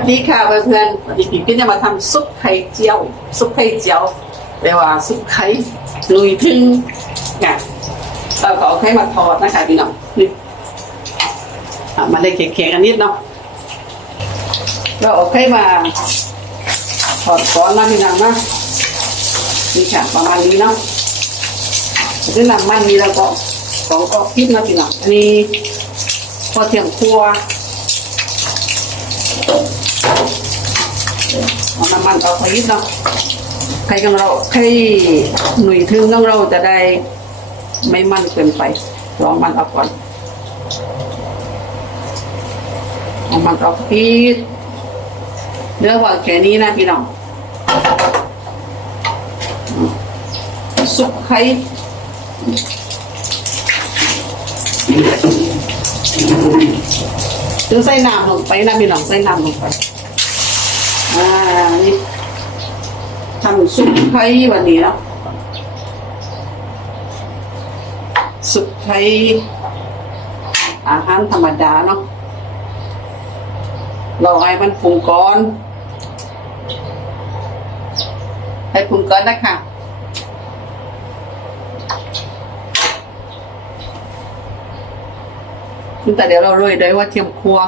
วัสดีค่ะเพื่อนๆวันนี้พี่ก็จะมาทำซุปไข่เจียว ซุปไข่เจียวแปลว่าซุปไข่ลุยพึ่งเนี่ยเราก็เอาไข่มาทอดนะคะพี่น้องนี่อะมาเลยแข็งๆกันนิดเนาะเราเอาไข่มาถอดก้อนนะพี่น้องนะนี่ค่ะประมาณนี้เนาะซึ่งน้ำมันนี้เราก็ของก็พริกนะพี่น้องอันนี้พอเทียมครัว เอาน้ำมันออกไปนิดเนาะไข่ของเราไข่หนุ่ยทึ่งของเราจะได้ไม่มันเกินไปลองมันออกก่อนเอามันออกพีดเนื้อว่าแค่นี้นะพี่น้องสุกไข่ถึงใส่น้ำลงไปนะพี่น้องใส่น้ำลงไป อ่านี่ทำซุปไข่วันนี้เนาะซุปไข่อาหารธรรมดาเนาะเราให้มันปรุงก่อนให้ปรุงก่อนนะคะแต่เดี๋ยวเราโรยด้วยว่าเทียมครัว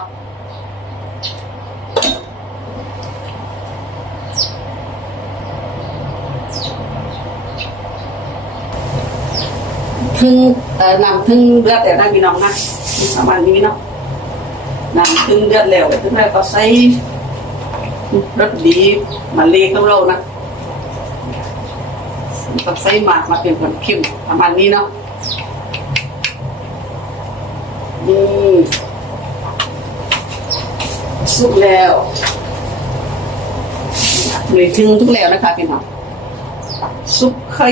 ทึ่งเอ่อนำทึ่งเลือดแต่ได้พี่น้องนะประมาณนี้เนาะนำทึ่งเลือดแล้วถึงแล้วก็ใส่รสดีมาเลกับเรานะก็ใส่หมากมาเป็นคนเข้มประมาณนี้เนาะนี่สุกแล้วหรือทึ่งทุกแล้วนะคะพี่น้องซุปไข่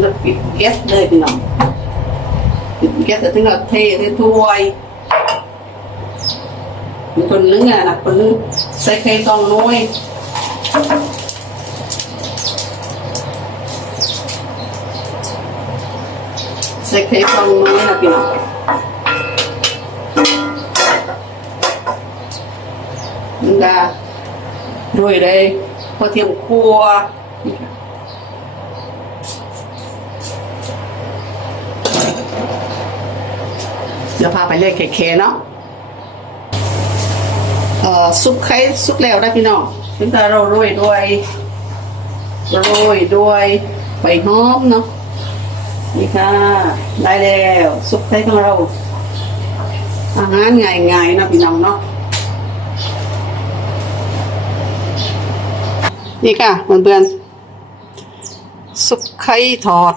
เราปิดแก๊สเลยพี่น้องปิดแก๊สแต่ถึงเราเทใส่ถ้วยมีคนนึงอะนะคนนึงใส่ไข่ตองน้อยใส่ไข่ตองน้อยนะพี่น้องมันดาโรยเลยพอเทียมครัว เดี๋ยวพาไปเรียกเคเนาะเอ่อซุปไข่ซุปแล้วนะพี่น้องซึ่งแต่เราโรยด้วยโรยด้วยใบหอมเนาะนี่ค่ะ ได้แล้วซุปไข่ของเรา อาหารง่ายๆนะพี่น้องเนาะนี่ค่ะเพื่อนๆซุปไข่ทอด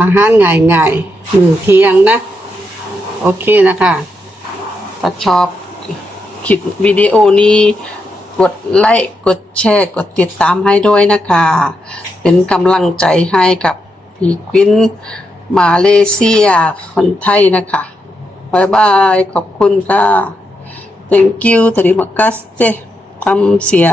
อาหารง่ายๆมือเที่ยงนะ โอเคนะคะถ้าชอบคลิปวิดีโอนี้กดไลค์กดแชร์กดติดตามให้ด้วยนะคะ เป็นกำลังใจให้กับพี่กวินมาเลเซียคนไทยนะคะบายบายขอบคุณค่ะ thank you terima kasih ทำเสีย